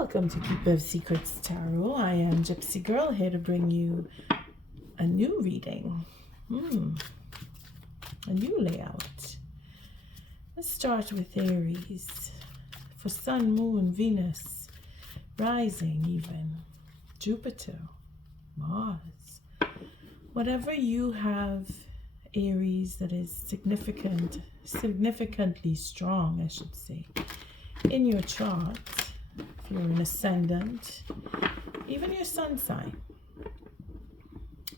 Welcome to Keeper of Secrets Tarot. I am Gypsy Girl, here to bring you a new reading. A new layout. Let's start with Aries. For Sun, Moon, Venus, Rising even, Jupiter, Mars. Whatever you have, Aries, that is significantly strong, I should say, in your chart. If you're an ascendant, even your sun sign.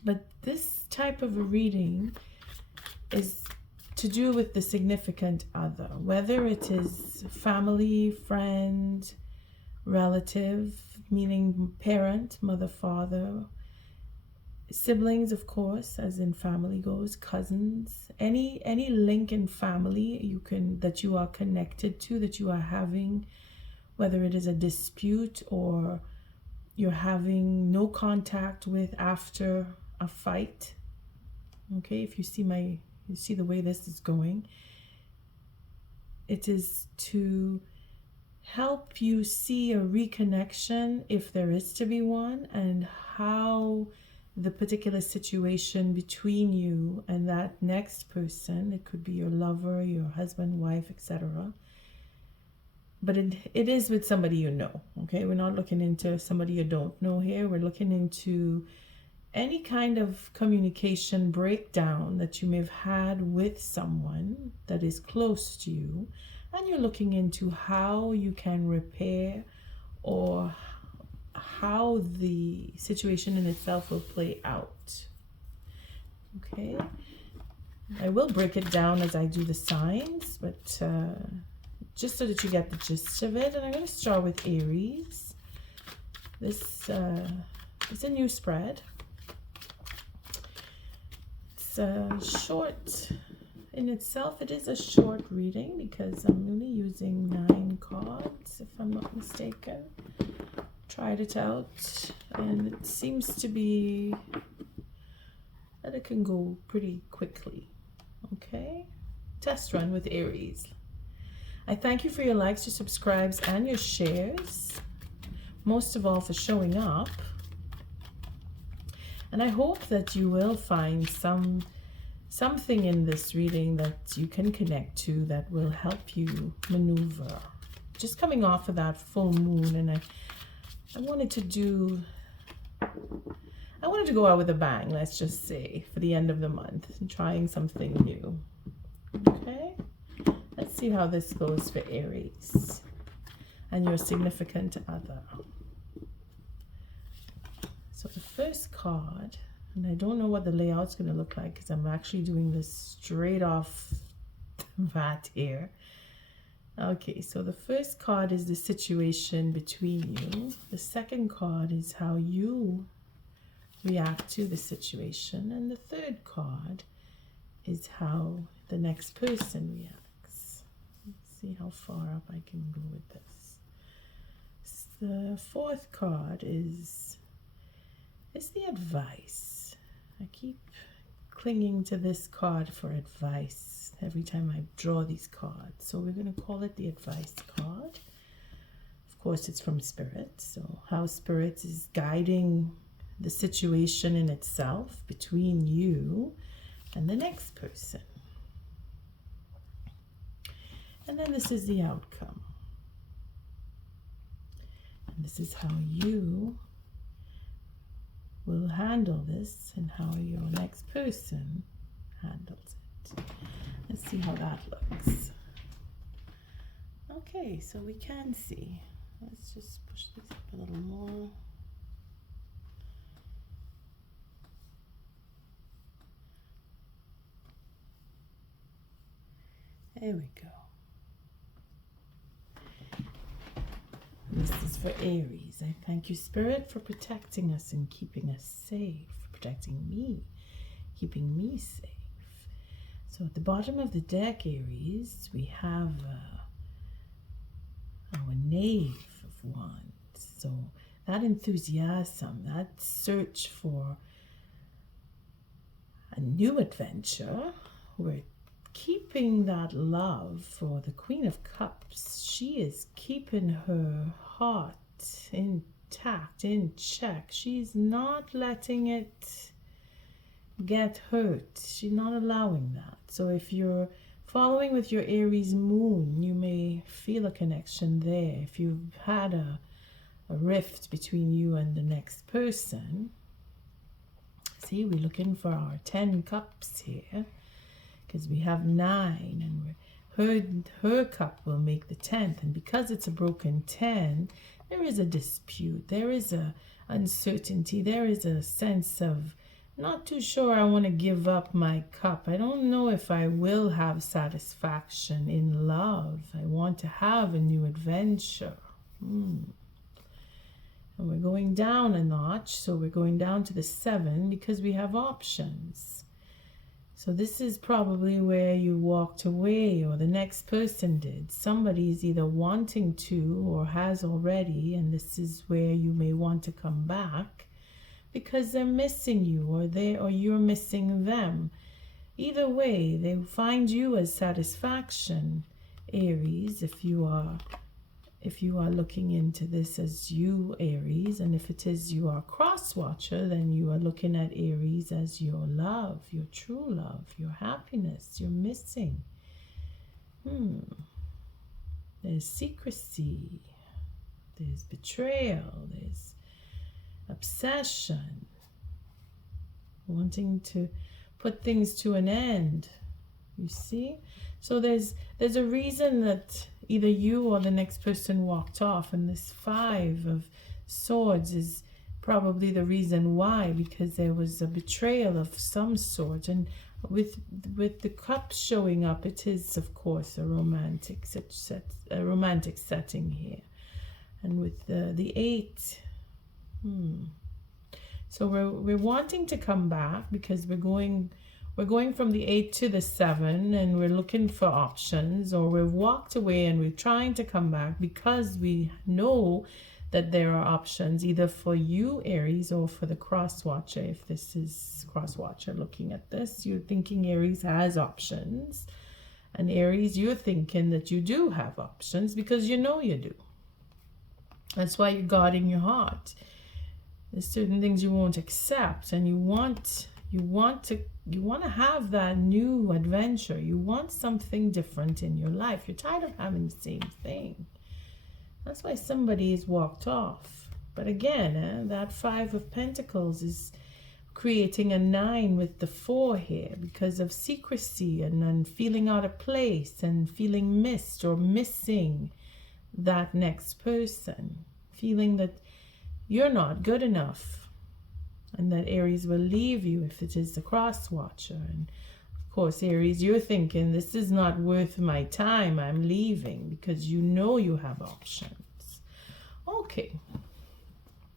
But this type of a reading is to do with the significant other, whether it is family, friend, relative, meaning parent, mother, father, siblings, of course, as in family goes, cousins, any link in family that you are connected to, that you are having, whether it is a dispute or you're having no contact with after a fight. Okay, if you see the way this is going, it is to help you see a reconnection, if there is to be one, and how the particular situation between you and that next person, it could be your lover, your husband, wife, etc., but it is with somebody you know. Okay, we're not looking into somebody you don't know here. We're looking into any kind of communication breakdown that you may have had with someone that is close to you, and you're looking into how you can repair or how the situation in itself will play out. Okay, I will break it down as I do the signs, but just so that you get the gist of it. And I'm going to start with Aries. This is a new spread. It's short in itself. It is a short reading because I'm only using 9 cards, if I'm not mistaken. Tried it out, and it seems to be that it can go pretty quickly. Okay, test run with Aries. I thank you for your likes, your subscribes, and your shares. Most of all, for showing up. And I hope that you will find something in this reading that you can connect to that will help you maneuver. Just coming off of that full moon, and I wanted to go out with a bang, let's just say, for the end of the month, and trying something new. Okay? Let's see how this goes for Aries and your significant other. So the first card, and I don't know what the layout's going to look like because I'm actually doing this straight off that here. Okay, so the first card is the situation between you. The second card is how you react to the situation. And the third card is how the next person reacts. Let's see how far up I can go with this. The fourth card is the advice. I keep clinging to this card for advice every time I draw these cards. So we're going to call it the advice card. Of course, it's from Spirit. So how Spirit is guiding the situation in itself between you and the next person. And then this is the outcome. And this is how you will handle this and how your next person handles it. Let's see how that looks. Okay, so we can see. Let's just push this up a little more. There we go. This is for Aries. I thank you, Spirit, for protecting us and keeping us safe, for protecting me, keeping me safe. So at the bottom of the deck, Aries, we have our Knave of Wands. So that enthusiasm, that search for a new adventure, we're keeping that love for the Queen of Cups. She is keeping her heart intact, in check. She's not letting it get hurt. She's not allowing that. So if you're following with your Aries moon, you may feel a connection there. If you've had a rift between you and the next person, see, we're looking for our 10 cups here, because we have 9, and her cup will make the 10th, and because it's a broken 10, there is a dispute, there is a uncertainty, there is a sense of not too sure I want to give up my cup. I don't know if I will have satisfaction in love. I want to have a new adventure. And we're going down a notch, so we're going down to the 7 because we have options. So this is probably where you walked away, or the next person did. Somebody is either wanting to or has already, and this is where you may want to come back because they're missing you, or you're missing them. Either way, they find you as satisfaction, Aries, if you are looking into this as you, Aries. And if it is you are cross-watcher, then you are looking at Aries as your love, your true love, your happiness, your missing. There's secrecy, there's betrayal, there's obsession, wanting to put things to an end, you see? So there's a reason that either you or the next person walked off, and this 5 of Swords is probably the reason why, because there was a betrayal of some sort. And with the cups showing up, it is of course a romantic setting here. And with the 8, so we're wanting to come back because we're going from the 8 to the 7, and we're looking for options, or we've walked away and we're trying to come back because we know that there are options either for you, Aries, or for the cross-watcher. If this is cross-watcher looking at this, you're thinking Aries has options, and Aries, you're thinking that you do have options because you know you do. That's why you're guarding your heart. There's certain things you won't accept, and you want to have that new adventure. You want something different in your life. You're tired of having the same thing. That's why somebody has walked off. But again, that 5 of Pentacles is creating a 9 with the 4 here because of secrecy and feeling out of place and feeling missed or missing that next person. Feeling that you're not good enough, and that Aries will leave you if it is the cross-watcher. And of course, Aries, you're thinking, this is not worth my time, I'm leaving, because you know you have options. Okay,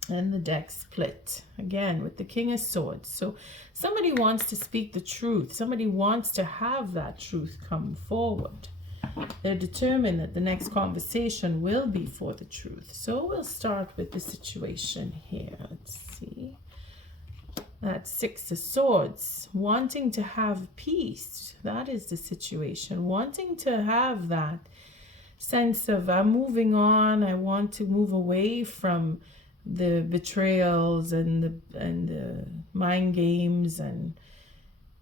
and the deck split again with the King of Swords. So somebody wants to speak the truth. Somebody wants to have that truth come forward. They're determined that the next conversation will be for the truth. So we'll start with the situation here. Let's see. That's 6 of Swords. Wanting to have peace. That is the situation. Wanting to have that sense of, I'm moving on. I want to move away from the betrayals and the mind games and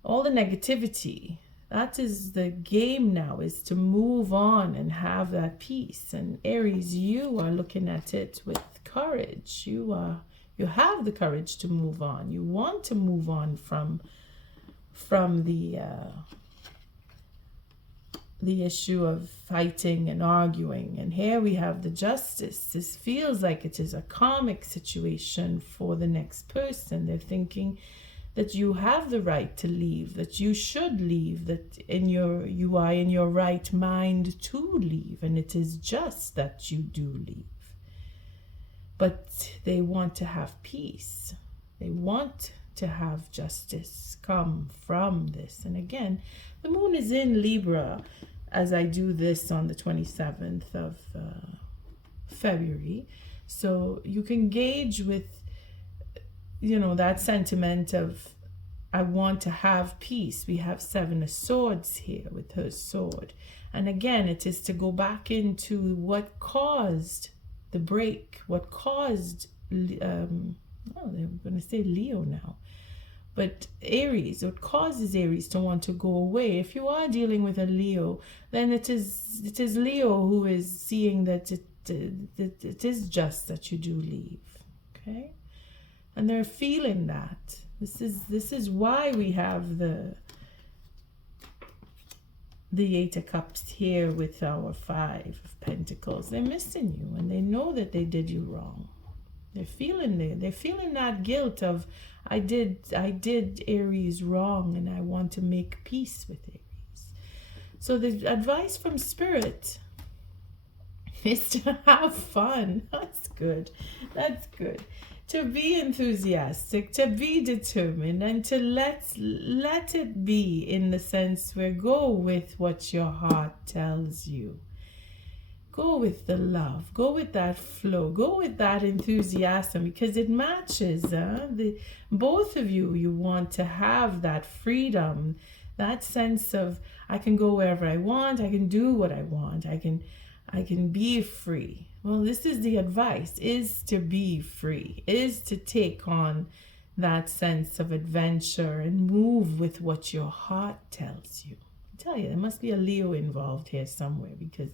all the negativity. That is the game now, is to move on and have that peace. And Aries, you are looking at it with courage. You have the courage to move on. You want to move on from the issue of fighting and arguing. And here we have the Justice. This feels like it is a karmic situation for the next person. They're thinking that you have the right to leave, that you should leave, that you are in your right mind to leave, and it is just that you do leave. But they want to have peace. They want to have justice come from this. And again, the moon is in Libra as I do this on the 27th of February. So you can gauge with, that sentiment of, I want to have peace. We have 7 of Swords here with her sword. And again, it is to go back into what caused the break, what caused, I'm going to say Leo now, but Aries, what causes Aries to want to go away. If you are dealing with a Leo, then it is Leo who is seeing that it is just that you do leave. Okay? And they're feeling that. This is why we have the Eight of Cups here with our Five of Pentacles. They're missing you, and they know that they did you wrong. They're feeling that guilt of, I did Aries wrong, and I want to make peace with Aries. So the advice from Spirit is to have fun. That's good. That's good. To be enthusiastic, to be determined, and to let it be, in the sense where go with what your heart tells you. Go with the love. Go with that flow. Go with that enthusiasm, because it matches. Both of you want to have that freedom, that sense of, I can go wherever I want. I can do what I want. I can be free. Well, this is the advice, is to be free, is to take on that sense of adventure and move with what your heart tells you. I tell you, there must be a Leo involved here somewhere, because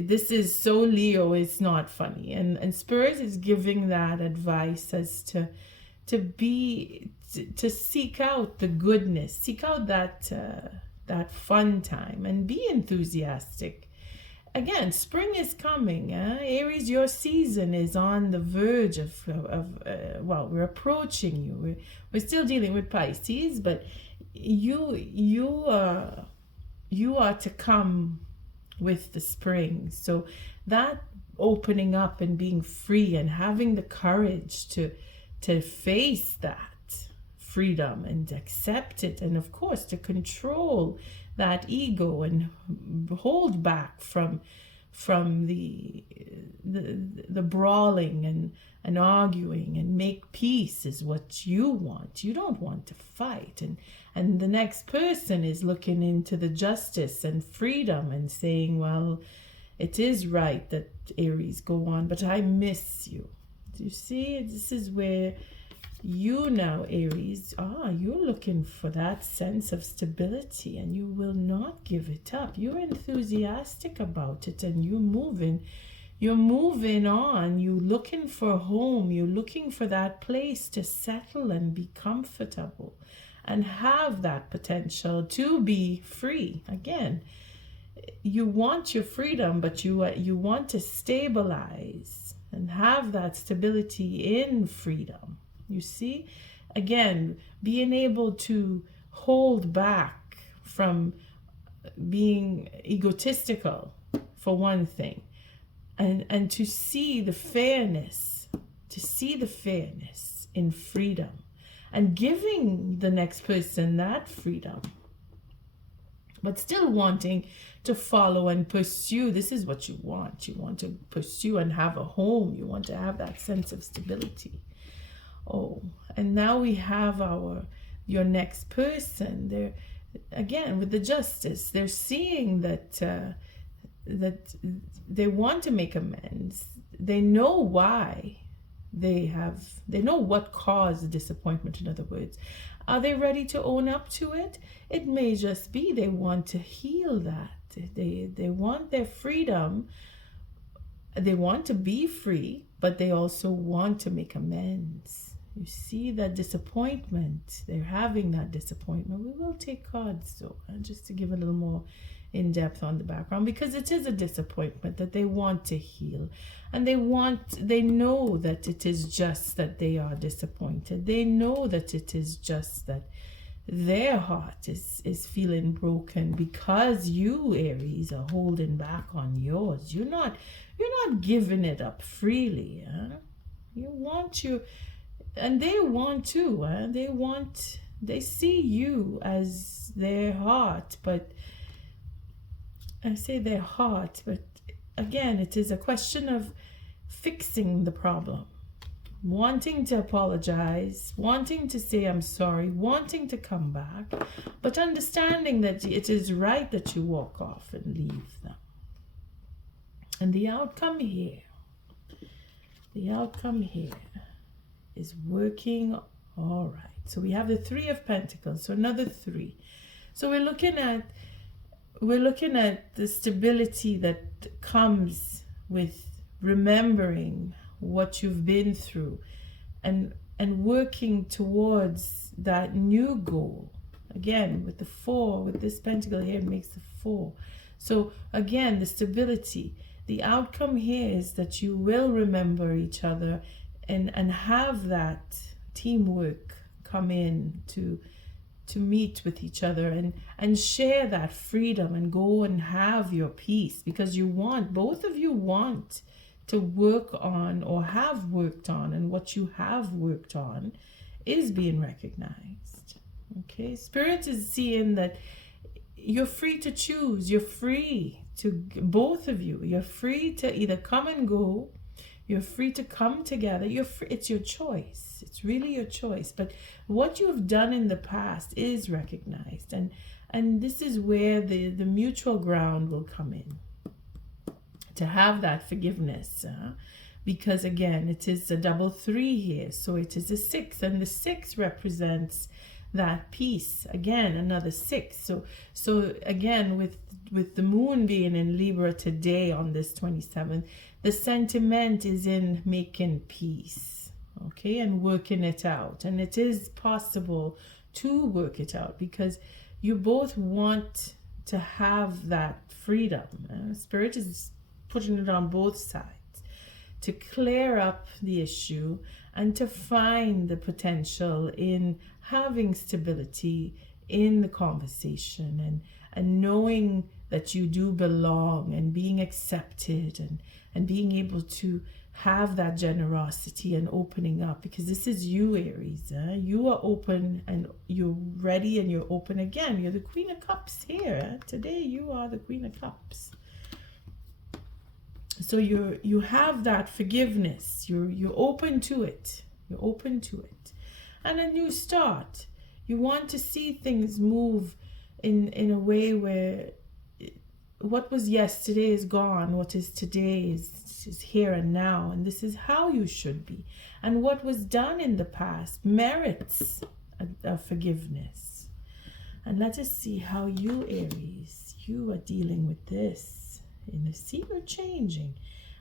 this is so Leo, it's not funny. And Spirit is giving that advice as to seek out the goodness, seek out that fun time, and be enthusiastic. Again, spring is coming. Aries, your season is on the verge of we're approaching you. We're still dealing with Pisces, but you are to come with the spring. So that opening up and being free and having the courage to face that freedom and accept it, and of course to control that ego and hold back from the brawling and arguing, and make peace is what you want. You don't want to fight, and the next person is looking into the justice and freedom and saying, well, it is right that Aries go on, but I miss you. Do you see? This is where you now, Aries, you're looking for that sense of stability, and you will not give it up. You're enthusiastic about it, and you're moving on. You're looking for a home. You're looking for that place to settle and be comfortable and have that potential to be free. Again, you want your freedom, but you want to stabilize and have that stability in freedom. You see, again, being able to hold back from being egotistical, for one thing, and to see the fairness, in freedom, and giving the next person that freedom, but still wanting to follow and pursue. This is what you want. You want to pursue and have a home. You want to have that sense of stability. Oh, and now we have your next person. They're, again, with the Justice, they're seeing that they want to make amends. They know why they know what caused the disappointment, in other words. Are they ready to own up to it? It may just be they want to heal that. They want their freedom. They want to be free, but they also want to make amends. You see that disappointment. They're having that disappointment. We will take cards, though, just to give a little more in depth on the background, because it is a disappointment that they want to heal, and they know that it is just that they are disappointed. They know that it is just that their heart is feeling broken because you, Aries, are holding back on yours. You're not giving it up freely. You want you. And they want to. They see you as their heart, but I say their heart, but again, it is a question of fixing the problem, wanting to apologize, wanting to say I'm sorry, wanting to come back, but understanding that it is right that you walk off and leave them. And the outcome here, The outcome here is working all right. So we have the Three of Pentacles, so another 3. So we're looking at the stability that comes with remembering what you've been through and working towards that new goal. Again, with the 4, with this pentacle here, it makes the 4. So again, the stability. The outcome here is that you will remember each other and have that teamwork come in to meet with each other and share that freedom and go and have your peace, because both of you want to work on or have worked on, and what you have worked on is being recognized. Okay, Spirit is seeing that you're free to choose. You're free to, both of you, you're free to either come and go. You're free to come together. It's your choice. It's really your choice. But what you've done in the past is recognized. And this is where the mutual ground will come in. To have that forgiveness. Because again, it is a double 3 here. So it is a 6. And the 6 represents that peace. Again, another 6. So again, with the moon being in Libra today on this 27th, the sentiment is in making peace, okay, and working it out. And it is possible to work it out because you both want to have that freedom. Spirit is putting it on both sides to clear up the issue and to find the potential in having stability in the conversation and knowing that you do belong and being accepted and being able to have that generosity and opening up, because this is you, Aries. You are open and you're ready and you're open again. You're the Queen of Cups here. Today you are the Queen of Cups. So you have that forgiveness. You're open to it. You're open to it. And a new start. You want to see things move in a way where what was yesterday is gone. What is today is here and now. And this is how you should be. And what was done in the past merits a forgiveness. And let us see how you, Aries, you are dealing with this. And see, you're changing.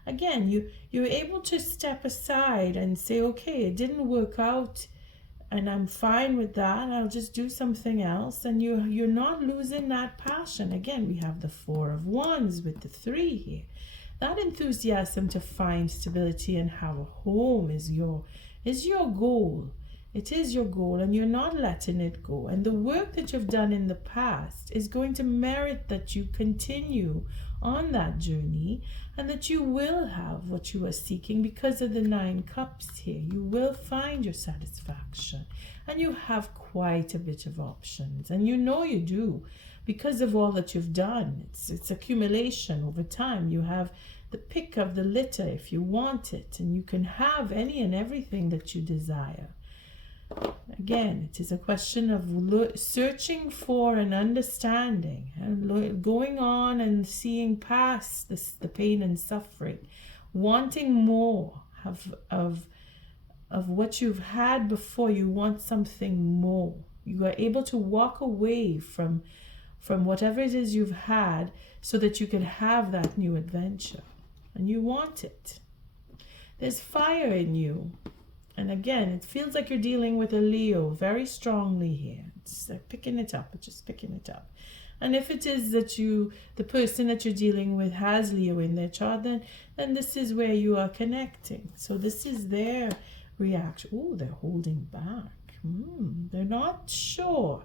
Again, you're able to step aside and say, okay, it didn't work out and I'm fine with that. I'll just do something else. And you're not losing that passion. Again, we have the 4 of Wands with the 3 here. That enthusiasm to find stability and have a home is your goal. It is your goal, and you're not letting it go. And the work that you've done in the past is going to merit that you continue on that journey, and that you will have what you are seeking because of the 9 cups here. You will find your satisfaction, and you have quite a bit of options, and you know you do because of all that you've done. It's accumulation over time. You have the pick of the litter if you want it, and you can have any and everything that you desire. Again, it is a question of searching for an understanding and going on and seeing past the pain and suffering, wanting more of what you've had before. You want something more. You are able to walk away from whatever it is you've had so that you can have that new adventure, and you want it. There's fire in you. And again, it feels like you're dealing with a Leo very strongly here. It's like picking it up, just picking it up. And if it is that the person that you're dealing with has Leo in their chart, then this is where you are connecting. So this is their reaction. Oh, they're holding back. They're not sure.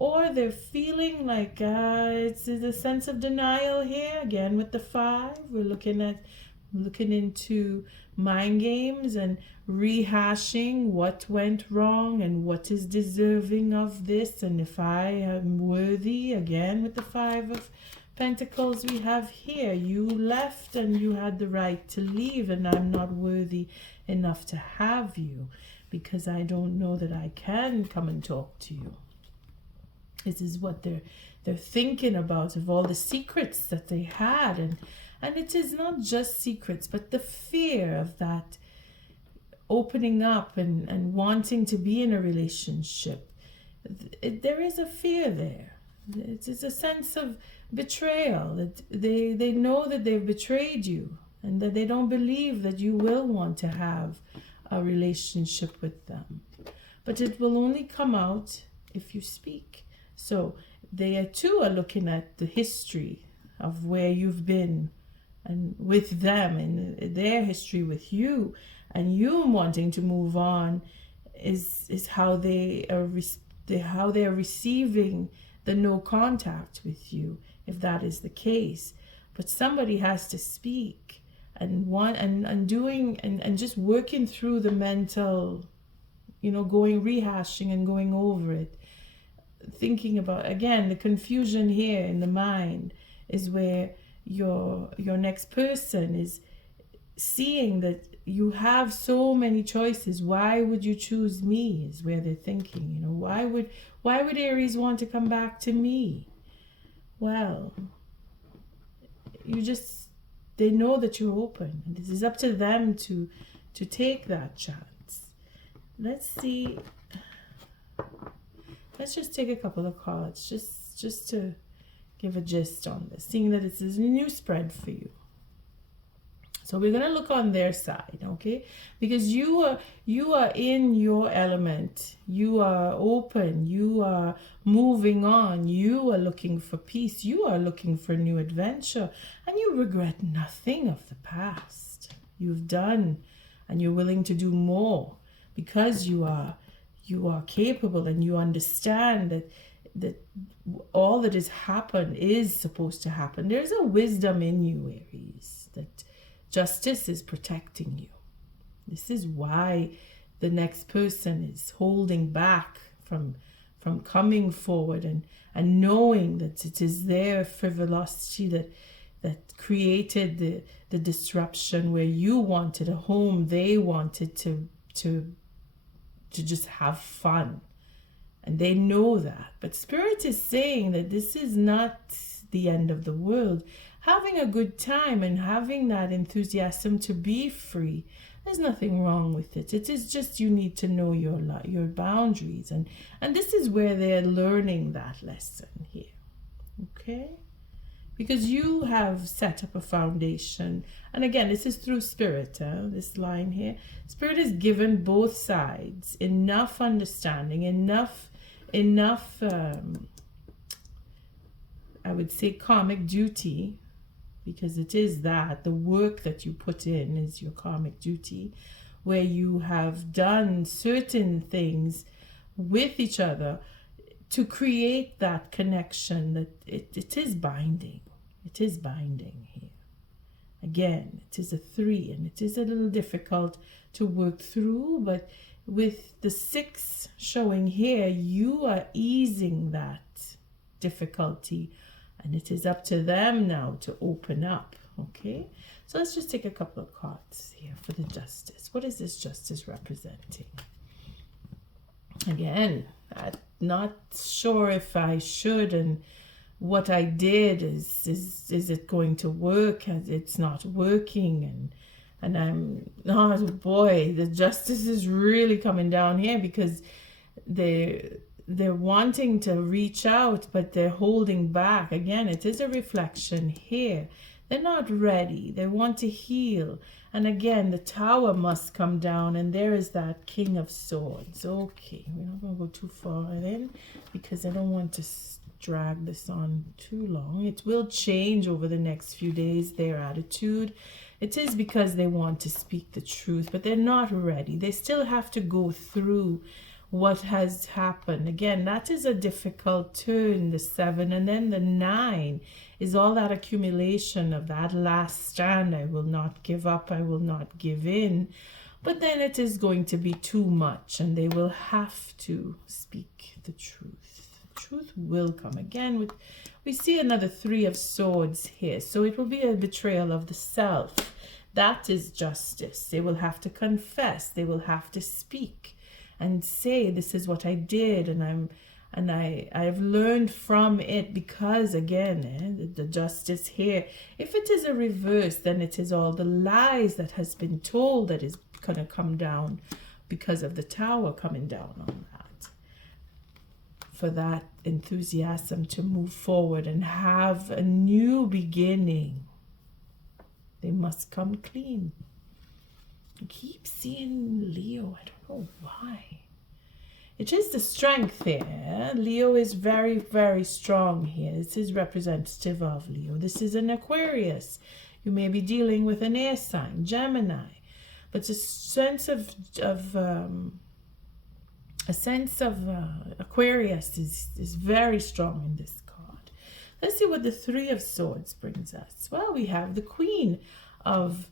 Or they're feeling like it's a sense of denial here. Again, with the 5, we're looking into mind games and rehashing what went wrong and what is deserving of this, and if I am worthy. Again, with the 5 of Pentacles we have here, you left and you had the right to leave, and I'm not worthy enough to have you because I don't know that I can come and talk to you. This is what they're thinking about, of all the secrets that they had, and it is not just secrets, but the fear of that opening up and wanting to be in a relationship, there is a fear there. It's a sense of betrayal, that they know that they've betrayed you and that they don't believe that you will want to have a relationship with them. But it will only come out if you speak. So they too are looking at the history of where you've been and with them and their history with you, and you wanting to move on is how they are receiving the no contact with you, if that is the case. But somebody has to speak and doing and just working through the mental, rehashing and going over it, thinking about, again, the confusion here in the mind is where your next person is seeing that you have so many choices. Why would you choose me, is where they're thinking. Why would Aries want to come back to me? Well, they know that you're open, and this is up to them to take that chance. Let's see. Let's just take a couple of cards just to give a gist on this, seeing that it's a new spread for you. So we're going to look on their side, okay? Because you are in your element. You are open. You are moving on. You are looking for peace. You are looking for new adventure. And you regret nothing of the past. You've done, and you're willing to do more because you are capable, and you understand that all that has happened is supposed to happen. There's a wisdom in you, Aries, that justice is protecting you. This is why the next person is holding back from coming forward and knowing that it is their frivolity that created the disruption, where you wanted a home, they wanted to just have fun. And they know that. But Spirit is saying that this is not the end of the world. Having a good time and having that enthusiasm to be free, there's nothing wrong with it. It is just you need to know your boundaries. And this is where they're learning that lesson here. Okay? Because you have set up a foundation. And again, this is through Spirit, this line here. Spirit has given both sides enough understanding, enough I would say karmic duty, because it is that the work that you put in is your karmic duty, where you have done certain things with each other to create that connection, that it is binding. It is binding here. Again, it is a 3, and it is a little difficult to work through, but with the 6 showing here, you are easing that difficulty, and it is up to them now to open up. Okay, so let's just take a couple of cards here for the justice. What is this justice representing? Again, I'm not sure if I should, and what I did is it going to work? It's not working, and I'm, oh boy, the justice is really coming down here, because they're wanting to reach out, but they're holding back. Again, it is a reflection here. They're not ready. They want to heal. And again, the Tower must come down, and there is that King of Swords. Okay, we're not going to go too far in, because I don't want to drag this on too long. It will change over the next few days, their attitude. It is because they want to speak the truth, but they're not ready. They still have to go through what has happened. Again, that is a difficult turn, the 7, and then the 9 is all that accumulation of that last stand. I will not give up, I will not give in. But then it is going to be too much, and they will have to speak the truth. Truth will come. Again, we see another 3 of Swords here, so it will be a betrayal of the self. That is justice. They will have to confess. They will have to speak and say, this is what I did, and I've learned from it, because again, the justice here, if it is a reverse, then it is all the lies that has been told that is gonna come down because of the Tower coming down on that. For that enthusiasm to move forward and have a new beginning. They must come clean. I keep seeing Leo. I don't know why. It is the strength here. Leo is very, very strong here. This is representative of Leo. This is an Aquarius. You may be dealing with an air sign, Gemini. But a sense of Aquarius is very strong in this card. Let's see what the Three of Swords brings us. Well, we have the Queen of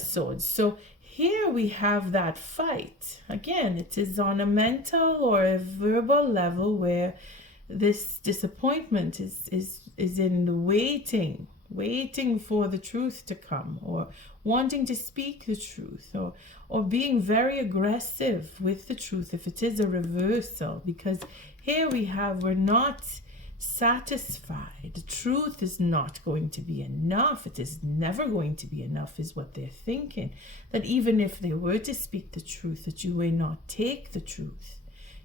Swords. So here we have that fight. Again, it is on a mental or a verbal level where this disappointment is in the waiting for the truth to come, or wanting to speak the truth, or being very aggressive with the truth if it is a reversal, because here we're not satisfied. The truth is not going to be enough. It is never going to be enough, is what they're thinking. That even if they were to speak the truth, that you may not take the truth.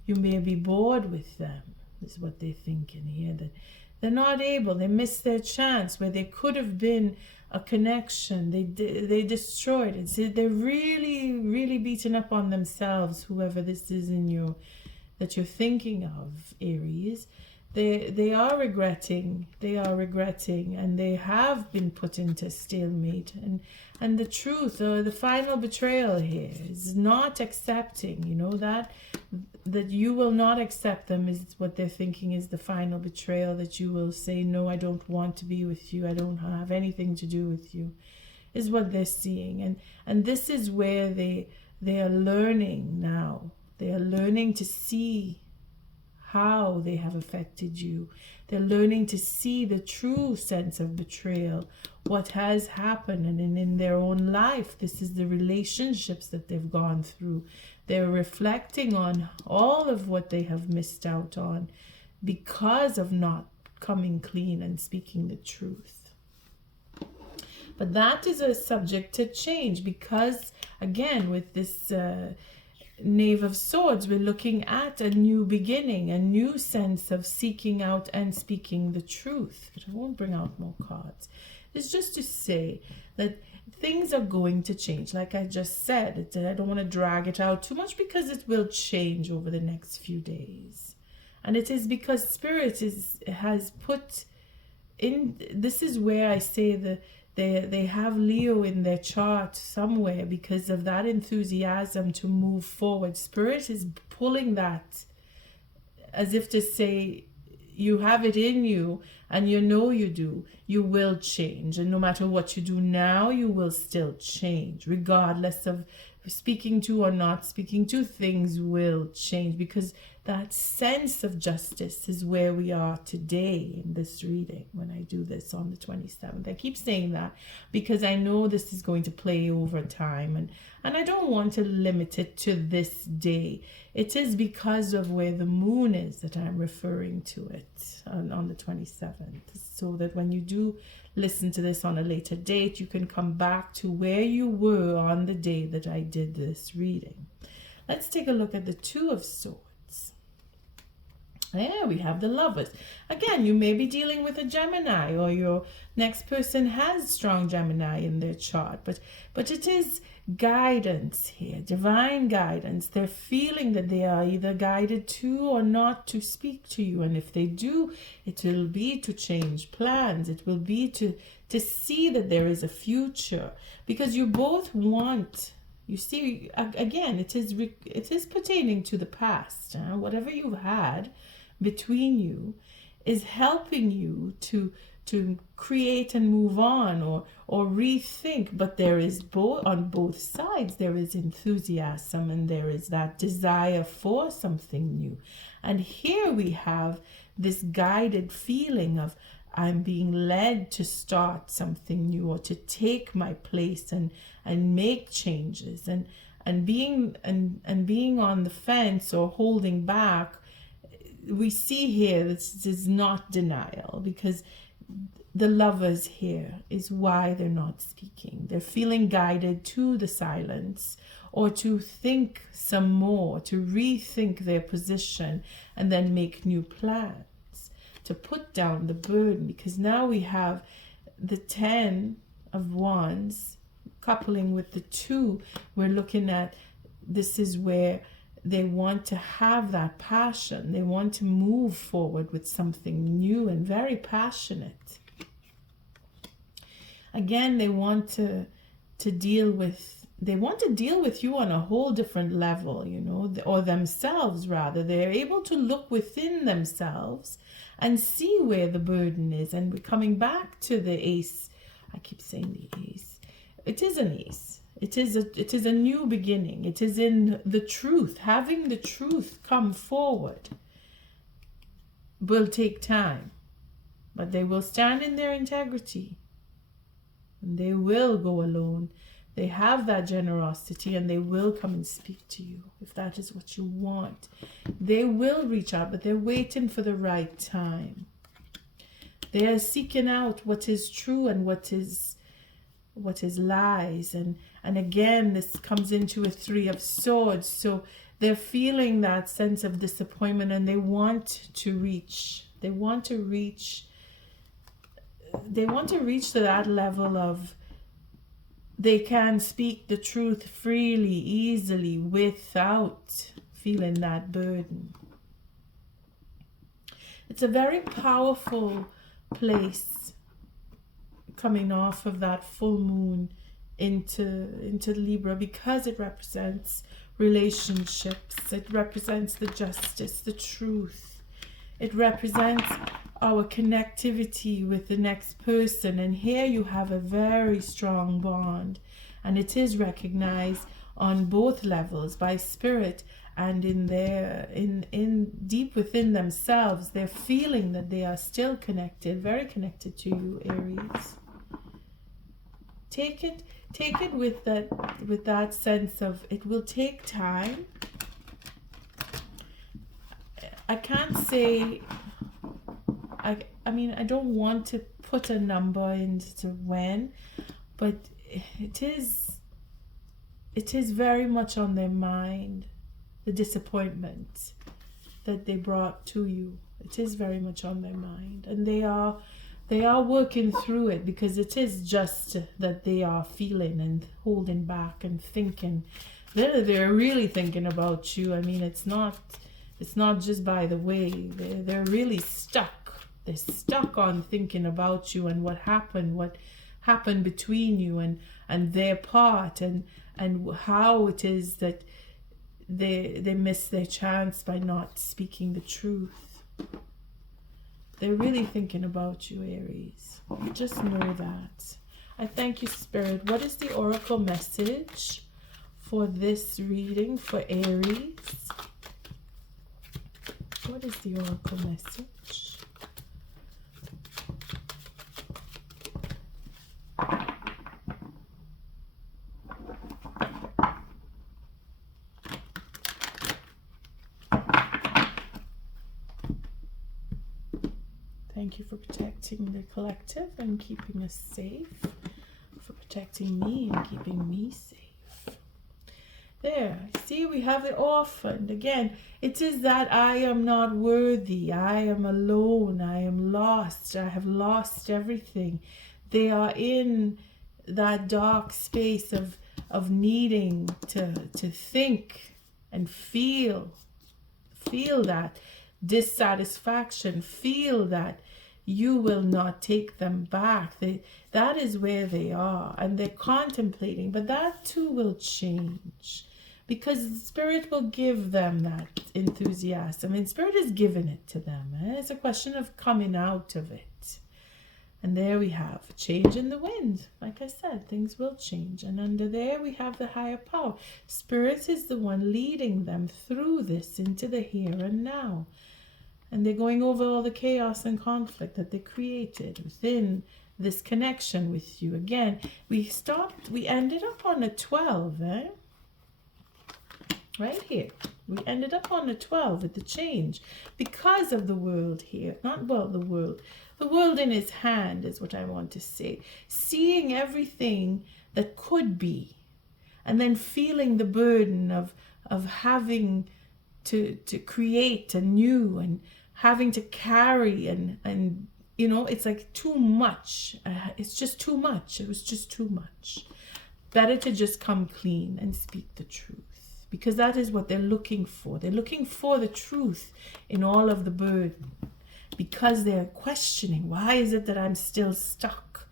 You may be bored with them, is what they're thinking here. That they're not able, they missed their chance where they could have been a connection. They destroyed it. So they're really, really beaten up on themselves, whoever this is that you're thinking of, Aries. They are regretting, and they have been put into stalemate. And the truth, the final betrayal here is not accepting, that you will not accept them, is what they're thinking is the final betrayal, that you will say, no, I don't want to be with you, I don't have anything to do with you, is what they're seeing. And this is where they are learning now. They are learning to see how they have affected you. They're learning to see the true sense of betrayal, what has happened, and in their own life. This is the relationships that they've gone through. They're reflecting on all of what they have missed out on because of not coming clean and speaking the truth. But that is a subject to change, because again, with this Knave of Swords, we're looking at a new beginning, a new sense of seeking out and speaking the truth. But I won't bring out more cards. It's just to say that things are going to change. Like I just said, I don't want to drag it out too much, because it will change over the next few days. And it is because Spirit has put in, this is where I say they have Leo in their chart somewhere because of that enthusiasm to move forward. Spirit is pulling that as if to say, you have it in you, and you know you do. You will change. And no matter what you do now, you will still change. Regardless of speaking to or not speaking to, things will change, because that sense of justice is where we are today in this reading when I do this on the 27th. I keep saying that because I know this is going to play over time, and I don't want to limit it to this day. It is because of where the moon is that I'm referring to it on the 27th, so that when you do listen to this on a later date, you can come back to where you were on the day that I did this reading. Let's take a look at the Two of Swords. There we have the Lovers. Again, you may be dealing with a Gemini, or your next person has strong Gemini in their chart, but it is guidance here, divine guidance. They're feeling that they are either guided to or not to speak to you, and if they do, it will be to change plans. It will be to see that there is a future, because you both want. You see, again, it is pertaining to the past. Whatever you've had between you is helping you to create and move on, or rethink. But there is on both sides, there is enthusiasm, and there is that desire for something new. And here we have this guided feeling of, I'm being led to start something new, or to take my place and make changes, and being on the fence or holding back. We see here this is not denial, because the lovers here is why they're not speaking. They're feeling guided to the silence, or to think some more, to rethink their position and then make new plans, to put down the burden. Because now we have the 10 of Wands coupling with the 2. We're looking at, this is where they want to have that passion. They want to move forward with something new and very passionate. Again, they want to deal with you on a whole different level, you know, or themselves rather. They're able to look within themselves and see where the burden is. And we're coming back to the ace. I keep saying the ace. It is an ace. It is a new beginning. It is in the truth. Having the truth come forward will take time, but they will stand in their integrity. And they will go alone. They have that generosity, and they will come and speak to you if that is what you want. They will reach out, but they're waiting for the right time. They are seeking out what is true and what is lies. And again, this comes into a 3 of Swords. So they're feeling that sense of disappointment, and they want to reach. They want to reach to that level of they can speak the truth freely, easily, without feeling that burden. It's a very powerful place coming off of that full moon into Libra, because it represents relationships. It represents the justice, the truth. It represents our connectivity with the next person. And here you have a very strong bond, and it is recognized on both levels by spirit, and in deep within themselves, they're feeling that they are still connected, very connected to you, Aries. Take it with that sense of it will take time. I can't say, I mean, I don't want to put a number into when, but it is very much on their mind, the disappointment that they brought to you. It is very much on their mind, and they are working through it, because it is just that they are feeling and holding back and thinking. They're really thinking about you. I mean, it's not just by the way. They're really stuck. They're stuck on thinking about you and what happened between you and their part, and how it is that they missed their chance by not speaking the truth. They're really thinking about you, Aries. Just know that. I thank you, Spirit. What is the oracle message for this reading for Aries? What is the oracle message? Thank you for protecting the collective and keeping us safe, for protecting me and keeping me safe. There, see, we have the orphan. Again, it is that I am not worthy. I am alone. I am lost. I have lost everything. They are in that dark space of needing to think and feel that dissatisfaction, feel that you will not take them back. That is where they are, and they're contemplating, but that too will change, because Spirit will give them that enthusiasm, and Spirit is giving it to them. It's a question of coming out of it. And there we have a change in the wind. Like I said, things will change. And under there we have the higher power. Spirit is the one leading them through this into the here and now. And they're going over all the chaos and conflict that they created within this connection with you. Again, we ended up on a 12, right here. We ended up on a 12 with the change because of the world here. Not, well, the world. the world in his hand is what I want to say. Seeing everything that could be, and then feeling the burden of having to create anew, and having to carry, and you know, it's like too much. It's just too much. It was just too much. Better to just come clean and speak the truth, because that is what they're looking for. They're looking for the truth in all of the burden, because they're questioning, why is it that I'm still stuck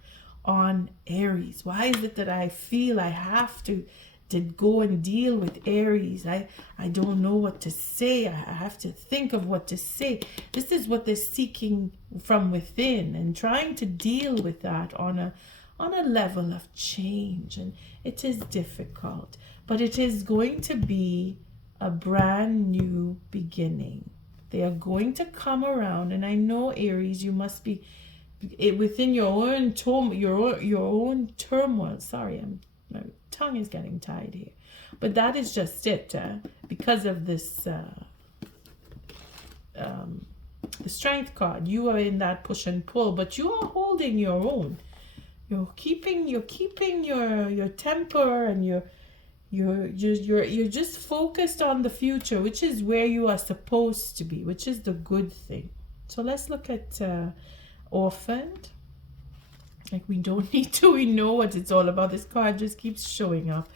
on Aries? Why is it that I feel I have to go and deal with Aries? I don't know what to say. I have to think of what to say. This is what they're seeking from within, and trying to deal with that on a level of change. And it is difficult, but it is going to be a brand new beginning. They are going to come around, and I know, Aries, you must be within your own turmoil. Sorry, my tongue is getting tied here, but that is just it. Because of this, the Strength card, you are in that push and pull, but you are holding your own. You're keeping your temper, and you're just focused on the future, which is where you are supposed to be, which is the good thing. So let's look at Orphaned. Like, we don't need to, we know what it's all about. This card just keeps showing up.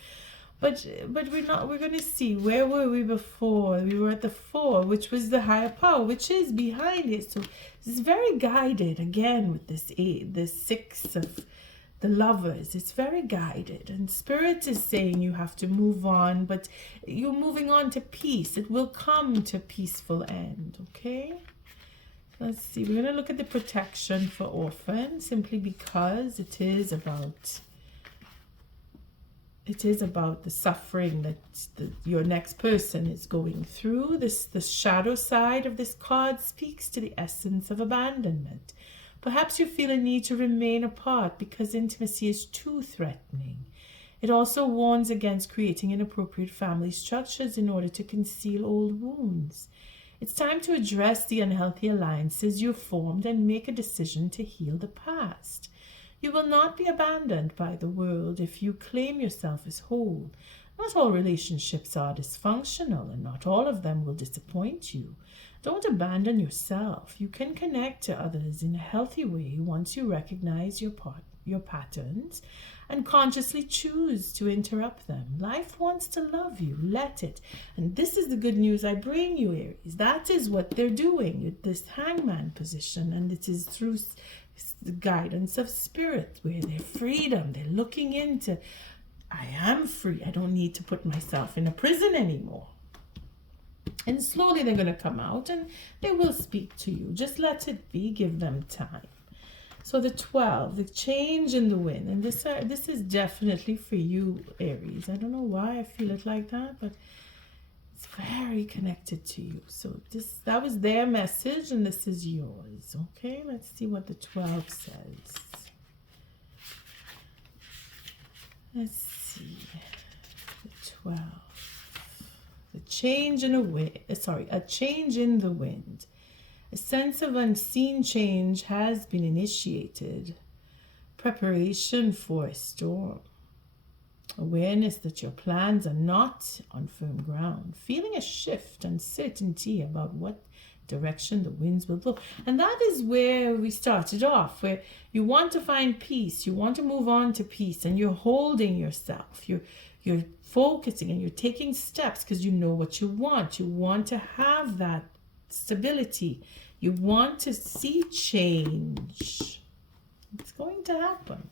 But we're going to see, where were we before? We were at the 4, which was the higher power, which is behind it. So this is very guided, again, with this 8, this 6 of the Lovers. It's very guided, and Spirit is saying you have to move on, but you're moving on to peace. It will come to a peaceful end, okay? Let's see, we're going to look at the protection for Orphan, simply because it is about the suffering that your next person is going through. The shadow side of this card speaks to the essence of abandonment. Perhaps you feel a need to remain apart because intimacy is too threatening. It also warns against creating inappropriate family structures in order to conceal old wounds. It's time to address the unhealthy alliances you formed and make a decision to heal the past. You will not be abandoned by the world if you claim yourself as whole. Not all relationships are dysfunctional, and not all of them will disappoint you. Don't abandon yourself. You can connect to others in a healthy way once you recognize your patterns and consciously choose to interrupt them. Life wants to love you. Let it. And this is the good news I bring you, Aries. That is what they're doing with this Hangman position, and it is through the guidance of Spirit, where their freedom, they're looking into, I am free. I don't need to put myself in a prison anymore. And slowly they're going to come out, and they will speak to you. Just let it be. Give them time. So the 12, the change in the wind. And this is definitely for you, Aries. I don't know why I feel it like that, but it's very connected to you. So that was their message, and this is yours. Okay, let's see what the 12 says. Let's see. The 12. The change in a change in the wind. A sense of unseen change has been initiated. Preparation for a storm. Awareness that your plans are not on firm ground. Feeling a shift, uncertainty about what direction the winds will blow. And that is where we started off, where you want to find peace. You want to move on to peace, and you're holding yourself. You're focusing, and you're taking steps because you know what you want. You want to have that stability. You want to see change. It's going to happen.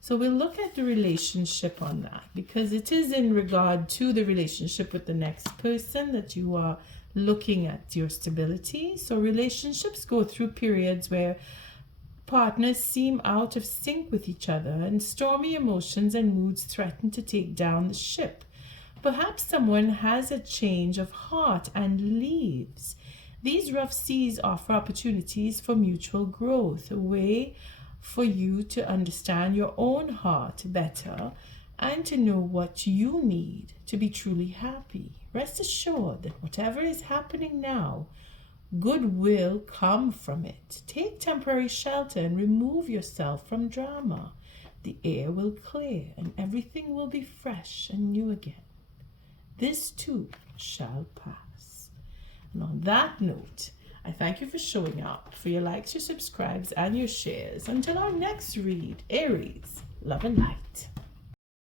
So we'll look at the relationship on that, because it is in regard to the relationship with the next person that you are looking at your stability. So relationships go through periods where partners seem out of sync with each other, and stormy emotions and moods threaten to take down the ship. Perhaps someone has a change of heart and leaves. These rough seas offer opportunities for mutual growth, a way for you to understand your own heart better and to know what you need to be truly happy. Rest assured that whatever is happening now Good will come from it. Take temporary shelter and remove yourself from drama. The air will clear and everything will be fresh and new again. This too shall pass. And on that note, I thank you for showing up, for your likes, your subscribes, and your shares. Until our next read, Aries, love and light.